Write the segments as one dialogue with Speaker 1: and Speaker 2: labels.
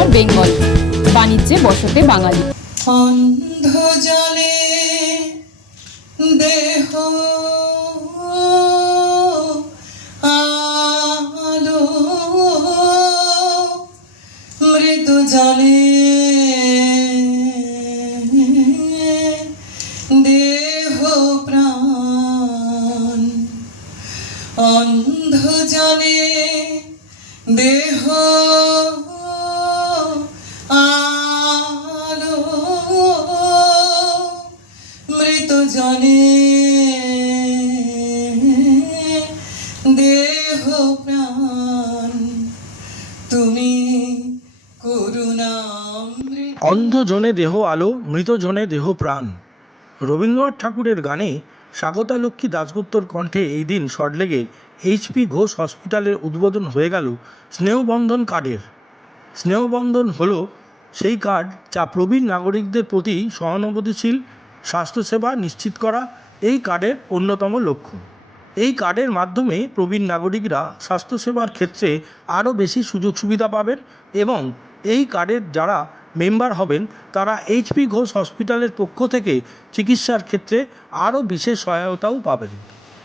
Speaker 1: Pure Bengal বাণিজ্যে বসতে বাঙালি।
Speaker 2: অন্ধ জলে দেহ আলো মৃদু জলে দেহ দেহ প্রাণ তুমি
Speaker 3: অন্ধ জনে দেহ আলো, মৃত জনে দেহ প্রাণ। রবীন্দ্রনাথ ঠাকুরের গানে স্বাগতা লক্ষ্মী দাশগুপ্তর কণ্ঠে এই দিন সল্টলেকে এইচপি ঘোষ হসপিটালের উদ্বোধন হয়ে গেল স্নেহবন্ধন কার্ডের। স্নেহবন্ধন হলো সেই কার্ড যা প্রবীণ নাগরিকদের প্রতি সহানুভূতিশীল, স্বাস্থ্যসেবা নিশ্চিত করা, এই কার্ডের অন্যতম লক্ষ্য। এই কার্ডের মাধ্যমে প্রবীণ নাগরিকরা স্বাস্থ্যসেবার ক্ষেত্রে আরও বেশি সুযোগ সুবিধা পাবেন এবং এই কার্ডের যারা মেম্বার হবেন, তারা এইচপি ঘোষ হসপিটালের পক্ষ থেকে চিকিৎসার ক্ষেত্রে আরও বিশেষ সহায়তাও পাবেন।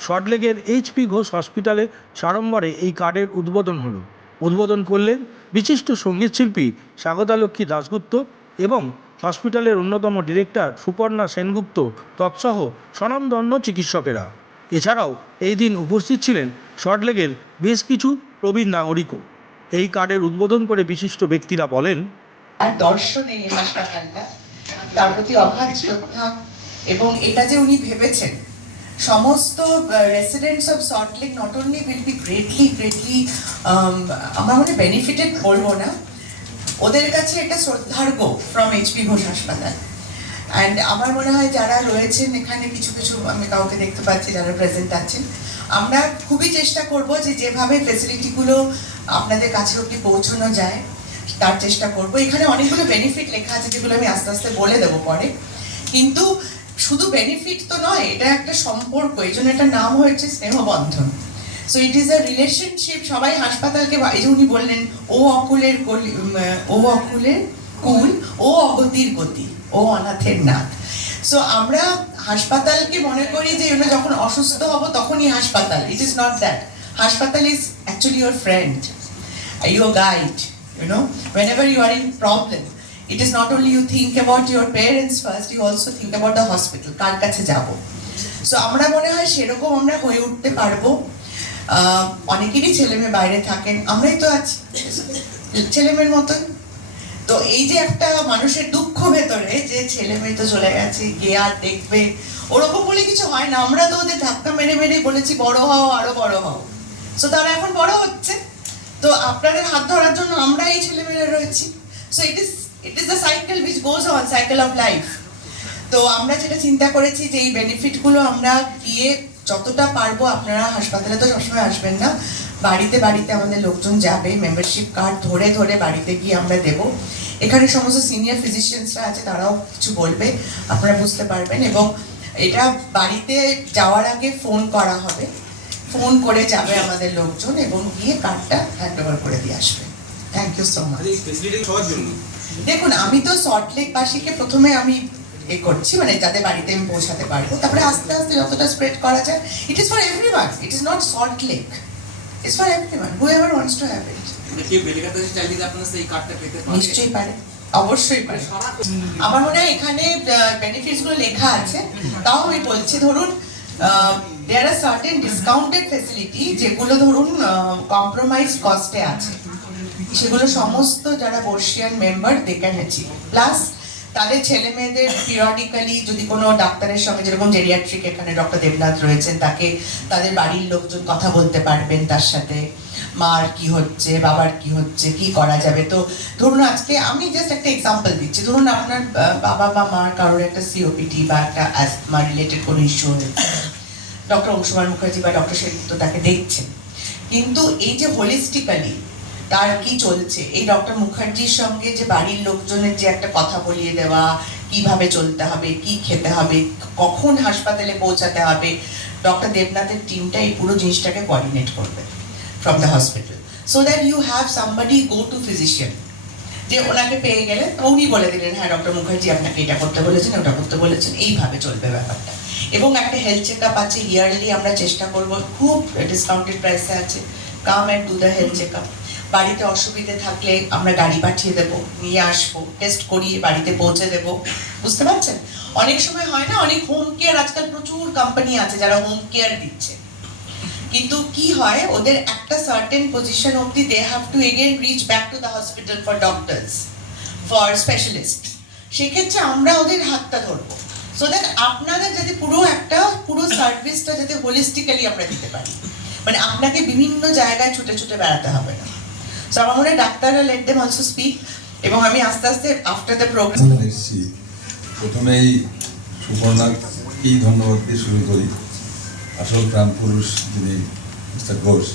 Speaker 3: সল্টলেকের এইচপি ঘোষ হসপিটালে সাড়ম্বরে এই কার্ডের উদ্বোধন হলো। উদ্বোধন করলেন বিশিষ্ট সঙ্গীতশিল্পী স্বাগতালক্ষ্মী দাশগুপ্ত এবং হসপিটালের অন্যতম ডিরেক্টর সুপর্ণা সেনগুপ্ত, তৎসহ স্বনামধন্য চিকিৎসকেরা। এছাড়াও এই দিন উপস্থিত ছিলেন সল্টলেকের বেশ কিছু প্রবীণ নাগরিকও। এই কার্ডের উদ্বোধন করে বিশিষ্ট ব্যক্তিরা বলেন
Speaker 4: দর্শন তার প্রতি অগাধ শ্রদ্ধা এবং এটা যে উনি ভেবেছেন, সমস্ত residents of Salt Lake not only will be greatly greatly আমরা মনে বেনিফিটেড বলব না, ওদের কাছে এটা শ্রদ্ধার্ঘ ফ্রম এইচপি ঘোষ হাসপাতাল অ্যান্ড আমার মনে হয় যারা রয়েছেন এখানে কিছু কিছু আমি কাউকে দেখতে পাচ্ছি, যারা প্রেজেন্ট আছেন, আমরা খুবই চেষ্টা করব যে যেভাবে ফেসিলিটিগুলো আপনাদের কাছে অব্দি পৌঁছানো যায়, তার চেষ্টা করব। এখানে অনেকগুলো বেনিফিট লেখা আছে যেগুলো আমি আস্তে আস্তে বলে দেবো পরে। কিন্তু শুধু বেনিফিট তো নয়, এটা একটা সম্পর্ক, এই জন্য একটা নাম হয়েছে Snehabandhan. So it is a relationship সবাই হাসপাতালকে, এই যে উনি বললেন, ও অকুলের ও অকুলের কুল, ও অগতির গতি। ও অনাথের নাথ সো আমরা হাসপাতালকে মনে করি যে এগুলো যখন অসুস্থ হব তখনই হাসপাতাল। ইট ইজ নট দ্যাট হাসপাতাল is actually your friend your guide, you know? Whenever you are in problem, it is not only you think about your parents first, you also think about the hospital, কার কাছে যাব। So আমরা মনে হয় সেরকম আমরা হয়ে উঠতে পারব। অনেকেরই ছেলে মেয়ে বাইরে থাকেন, আমরাই তো আছি। ছেলে মেয়ের মতন তো এই যে একটা মানুষের দুঃখ ভেতরে যে ছেলে মেয়ে তো চলে গেছে, গিয়ে আর দেখবে, ওরকম বলে কিছু হয় না। আমরা তো ওদের ধাক্কা মেরে মেরে বলেছি, বড় হও, আরও বড় হও। সো তারা এখন বড় হচ্ছে। তো আপনাদের হাত ধরার জন্য আমরা এই ছেলেমেয়েরা রয়েছি। So it is it is the cycle which goes on cycle of life তো আমরা যেটা চিন্তা করেছি যে এই বেনিফিটগুলো আমরা গিয়ে যতটা পারব, আপনারা হাসপাতালে তো সবসময় আসবেন না বাড়িতে বাড়িতে আমাদের লোকজন যাবে মেম্বারশিপ কার্ড ধরে ধরে বাড়িতে গিয়ে আমরা দেব। এখানে সমস্ত সিনিয়র ফিজিশিয়ানসরা আছে তারাও কিছু বলবে আপনারা বুঝতে পারবেন। এবং এটা বাড়িতে যাওয়ার আগে ফোন করা হবে। ফোন করে যাবে আমাদের লোকজন এবং গিয়ে কার্ডটা হ্যান্ড ওভার করে দিয়ে আসবে। থ্যাংক ইউ সো মাচ দেখুন আমি তো সল্টলেক বাসীকে প্রথমে আমি এ করছি মানে যাদের বাড়িতে আমি পৌঁছাতে পারব। তারপরে আস্তে আস্তে যতটা স্প্রেড করা যায় it is for everyone it is not Salt Lake it's for everyone who ever wants to have it
Speaker 5: মানে
Speaker 4: নিশ্চয়ই পারে অবশ্যই পারে। আমার মনে হয় এখানে বেনিফিটসগুলো লেখা আছে। তাও আমি বলছি ধরুন there are certain discounted facility যেগুলো ধরুন কম্প্রোমাইজ কস্টে আছে। সেগুলো সমস্ত যারা বর্ষিয়ান member they can achieve plus তাদের ছেলে মেয়েদের পিরিয়ডিক্যালি যদি কোনো ডাক্তারের সঙ্গে যেরকম জেরিয়াট্রিক এখানে ডক্টর দেবনাথ রয়েছেন, তাকে তাদের বাড়ির লোকজন কথা বলতে পারবেন তার সাথে। মার কি হচ্ছে, বাবার কি হচ্ছে, কি করা যাবে? তো ধরুন আজকে আমি জাস্ট একটা এক্সাম্পল দিচ্ছি। ধরুন আপনার বাবা বা মার কারোর একটা সিওপিটি বা একটা অ্যাজমা রিলেটেড কোনো ইস্যু হয়েছে ডক্টর অংশুমান মুখার্জি বা ডক্টর সেনগুপ্ত তাকে দেখছেন। কিন্তু এই যে হোলিস্টিক্যালি তার কি চলছে? এই ডক্টর মুখার্জির সঙ্গে যে বাড়ির লোকজনের যে একটা কথা বলিয়ে দেওয়া, কীভাবে চলতে হবে, কি খেতে হবে, কখন হাসপাতালে পৌঁছাতে হবে ডক্টর দেবনাথের টিমটা এই পুরো জিনিসটাকে কোঅর্ডিনেট করবে from the hospital so that you have somebody go to physician যে ওনাকে পেয়ে গেলে উনি বলে দিলেন হ্যাঁ ডক্টর মুখার্জি আপনাকে এটা করতে বলেছেন, ওটা করতে বলেছেন। এইভাবে চলবে ব্যাপারটা। এবং একটা হেলথ চেক আপ আছে ইয়ারলি আমরা চেষ্টা করব, খুব ডিসকাউন্টেড প্রাইসে আছে। Come and do the health check up বাড়িতে অসুবিধে থাকলে আমরা গাড়ি পাঠিয়ে দেবো, নিয়ে আসব টেস্ট করিয়ে বাড়িতে পৌঁছে দেবো। বুঝতে পারছেন? অনেক সময় হয় না, অনেক হোম কেয়ার আজকাল প্রচুর কোম্পানি আছে যারা হোম কেয়ার দিচ্ছে। কিন্তু কি হয়, ওদের একটা সার্টেন পজিশন অবধি they have to again reach back to the hospital for doctors for specialist সেক্ষেত্রে আমরা ওদের হাতটা ধরবো। সো দ্যাট আপনাদের যাতে পুরো একটা, পুরো সার্ভিসটা যাতে হোলিস্টিক্যালি আমরা দিতে পারি। মানে আপনাকে বিভিন্ন জায়গায় ছুটে ছুটে বেড়াতে হবে না। সো আমার মনে হয় ডাক্তাররা লেট দেম অলসো স্পিক এবং আমি আস্তে আস্তে আফটার দ্য প্রোগ্রাম
Speaker 6: এসেছি। প্রথমেই সুপর্ণাকেই ধন্যবাদ দিয়ে শুরু করি? আসল প্রাণপুরুষ যিনি মিস্টার ঘোষ,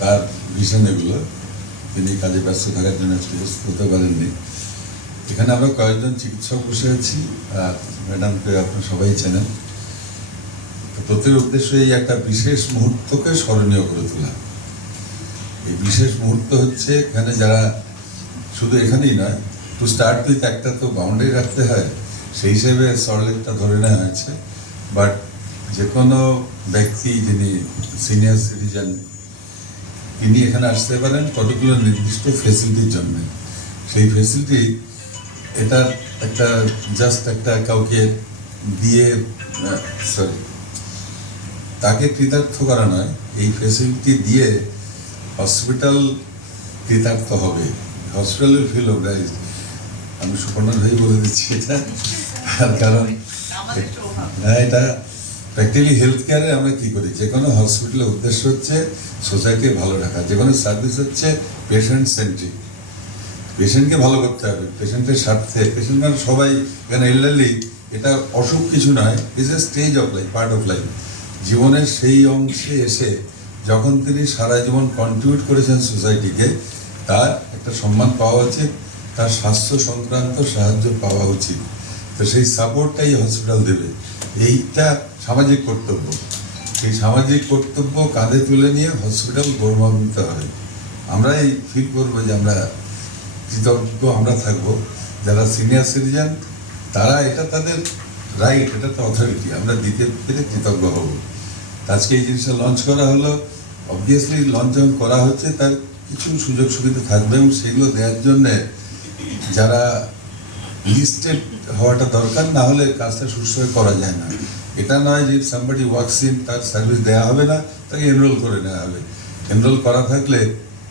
Speaker 6: তার ভিশন এগুলো, তিনি কাজে ব্যস্ত থাকার জন্য উপস্থিত হতে পারেননি। এখানে আমরা কয়েকজন চিকিৎসক বসে আছি, আর ম্যাডামকে আপনারা সবাই চেনেন। তো প্রত্যেক উদ্দেশ্য এই একটা বিশেষ মুহূর্তকে স্মরণীয় করে তোলা। এই বিশেষ মুহূর্ত হচ্ছে এখানে যারা শুধু এখানেই নয় টু স্টার্ট উইথ একটা তো বাউন্ডারি রাখতে হয়, সেই হিসেবে সরলেটটা ধরে নেওয়া হয়েছে। বাট যে কোনো ব্যক্তি যিনি সিনিয়র সিটিজেন তিনি এখানে আসতে পারেন কতগুলো নির্দিষ্ট ফেসিলিটির জন্য। সেই ফেসিলিটি এটার একটা জাস্ট একটা কাউকে দিয়ে সরি তাকে কৃতার্থ করা নয়, এই ফেসিলিটি দিয়ে হসপিটাল কৃতার্থ হবে। হসপিটালের ফিল অফ রাইজ আমি সুপর্ণ ভাই বলে দিচ্ছি এটা। তার কারণ হ্যাঁ এটা প্র্যাকটিক্যালি হেলথ কেয়ারে আমরা কী করি? যে কোনো হসপিটালের উদ্দেশ্য হচ্ছে সোসাইটি ভালো রাখা। যে কোনো সার্ভিস হচ্ছে পেশেন্ট সেন্ট্রিক পেশেন্টকে ভালো করতে হবে। পেশেন্টের স্বার্থে পেশেন্ট মানে সবাই এখানে এল্ডারলি এটা অসুখ কিছু নয় is a stage of life part of life জীবনের সেই অংশে এসে যখন তিনি সারা জীবন কন্ট্রিবিউট করেছেন সোসাইটিকে তার একটা সম্মান পাওয়া উচিত, তার স্বাস্থ্য সংক্রান্ত সাহায্য পাওয়া উচিত। তো সেই সাপোর্টটাই হসপিটাল দেবে। এইটা সামাজিক কর্তব্য। সেই সামাজিক কর্তব্য কাঁধে তুলে নিয়ে হসপিটাল গৌরবান্বিত হবে। আমরা এই ফিল করব যে আমরা কৃতজ্ঞ, আমরা থাকব। যারা সিনিয়র সিটিজেন তারা এটা তাদের রাইট এটা তো অথরিটি আমরা দিতে পেরে কৃতজ্ঞ হব। আজকে এই জিনিসটা লঞ্চ করা হলো। অবভিয়াসলি লঞ্চ যখন করা হচ্ছে, তার কিছু সুযোগ সুবিধা থাকবে এবং সেগুলো দেওয়ার জন্যে যারা লিস্টেড হওয়াটা দরকার, না হলে কাজটা সুস্থভাবে করা যায় না। এটা নয় যে সামবাডি ওয়ার্কস তার সার্ভিস দেওয়া হবে না, তাকে এনরোল করে নেওয়া হবে। এনরোল করা থাকলে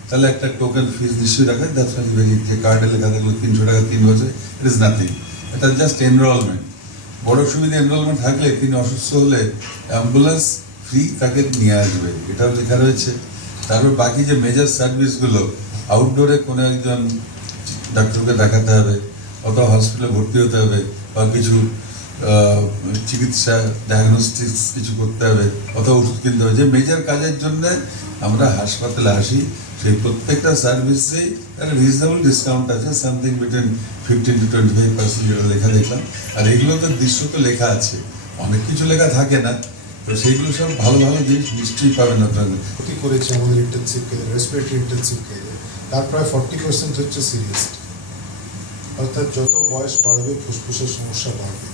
Speaker 6: তাহলে একটা টোকেন ফিস নিশ্চয়ই রাখে দ্যাটস ভেরি যে কার্ডে লেখা থাকল, তিনশো টাকা তিন বছর ইট ইজ নাথিং এটা জাস্ট এনরোলমেন্ট বড় সুবিধা এনরোলমেন্ট থাকলে তিনি অসুস্থ হলে অ্যাম্বুলেন্স ফ্রি তাকে নিয়ে আসবে। এটাও লেখা রয়েছে। তারপর বাকি যে মেজর সার্ভিসগুলো আউটডোরে কোনো একজন ডাক্তারকে দেখাতে হবে, অথবা হসপিটালে ভর্তি হতে হবে, বা কিছু চিকিৎসা ডায়াগনস্টিক্স কিছু করতে হবে, অথবা ওষুধ কিনতে হবে। যে মেজর কাজের জন্য আমরা হাসপাতালে আসি, সেই প্রত্যেকটা সার্ভিসেই একটা রিজনেবল ডিসকাউন্ট আছে something between fifteen to twenty five percent যেটা লেখা দেখলাম। আর এগুলো তো দৃশ্য তো লেখা আছে। অনেক কিছু লেখা থাকে না। সেইগুলো সব ভালো ভালো জিনিস নিশ্চয়ই পাবেন আপনারা।
Speaker 7: ক্ষতি করেছে আমাদের ইন্টেন্সিভ কেয়ার রেসপিরেটরি ইন্টেন্সিভ কেয়ারে তার প্রায় ফর্টি পার্সেন্ট হচ্ছে সিরিয়াস অর্থাৎ যত বয়স বাড়বে, ফুসফুসের সমস্যা বাড়বে।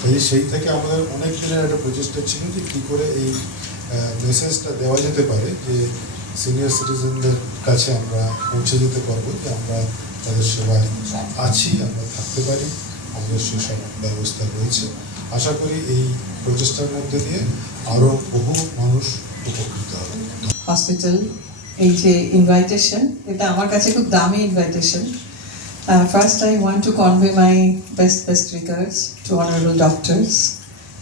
Speaker 7: তাই সেই থেকে আমাদের অনেক দিনের একটা প্রচেষ্টা ছিল যে কী করে এই মেসেজটা দেওয়া যেতে পারে যে সিনিয়র সিটিজেনদের কাছে আমরা পৌঁছে যেতে পারব যে আমরা তাদের সেবায় আছি, আমরা থাকতে পারি। আমাদের সেসব ব্যবস্থা রয়েছে। আশা করি এই প্রচেষ্টার মধ্যে দিয়ে আরও বহু মানুষ উপকৃত হবে।
Speaker 8: হসপিটাল এই যে ইনভাইটেশন এটা আমার কাছে খুব দামি invitation first I want to convey my best best regards to honourable doctors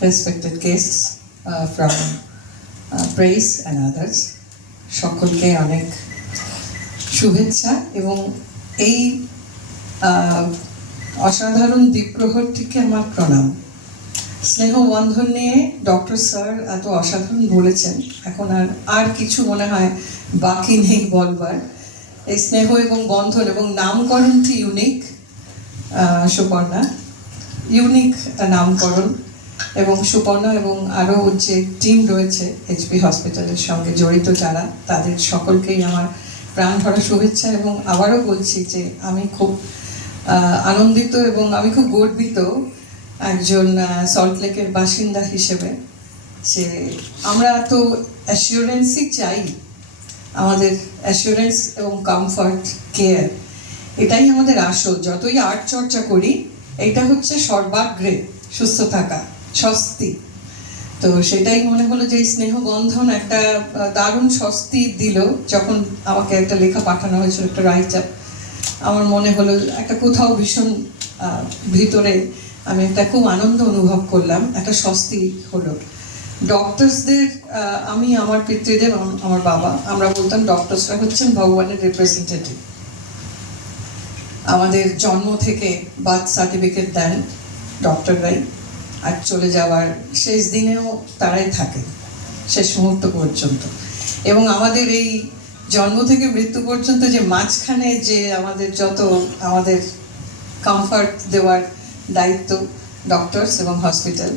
Speaker 8: respected guests from press and others সকলকে অনেক শুভেচ্ছা এবং এই আহ, অসাধারণ দ্বীপ্রহরটিকে আমার প্রণাম। স্নেহ বন্ধন নিয়ে ডক্টর স্যার এত অসাধারণ বলেছেন। এখন আর আর কিছু মনে হয় বাকি নেই বলবার। এই স্নেহ এবং বন্ধন এবং নামকরণটি ইউনিক সুপর্ণা। ইউনিক নামকরণ এবং সুপর্ণা এবং আরও যে টিম রয়েছে এইচপি হসপিটালের সঙ্গে জড়িত যারা, তাদের সকলকেই আমার প্রাণ ভরা শুভেচ্ছা এবং আবারও বলছি যে আমি খুব আনন্দিত এবং আমি খুব গর্বিত একজন সল্টলেকের বাসিন্দা হিসেবে। যে আমরা তো অ্যাসিওরেন্সই চাই আমাদের অ্যাসিওরেন্স এবং কমফর্ট কেয়ার এটাই আমাদের আসল। যতই আর্ট চর্চা করি, এটা হচ্ছে সর্বাগ্রে সুস্থ থাকা, স্বস্তি। তো সেটাই মনে হলো যে স্নেহবন্ধন একটা দারুণ স্বস্তি দিল যখন আমাকে একটা লেখা পাঠানো হয়েছিল, একটা রাইট আমার মনে হলো একটা কোথাও ভীষণ ভিতরে আমি একটা খুব আনন্দ অনুভব করলাম, একটা স্বস্তি হলো। ডক্টরসদের আমি আমার পিতৃদেব আমার বাবা, আমরা বলতাম ডক্টরসরা হচ্ছেন ভগবানের রিপ্রেজেন্টেটিভ আমাদের জন্ম থেকে বার্থ সার্টিফিকেট দেন ডক্টররাই আর চলে যাওয়ার শেষ দিনেও তারাই থাকে, শেষ মুহূর্ত পর্যন্ত। এবং আমাদের এই জন্ম থেকে মৃত্যু পর্যন্ত যে মাঝখানে যে আমাদের যত আমাদের কমফর্ট দেওয়ার দায়িত্ব ডক্টরস এবং হসপিটাল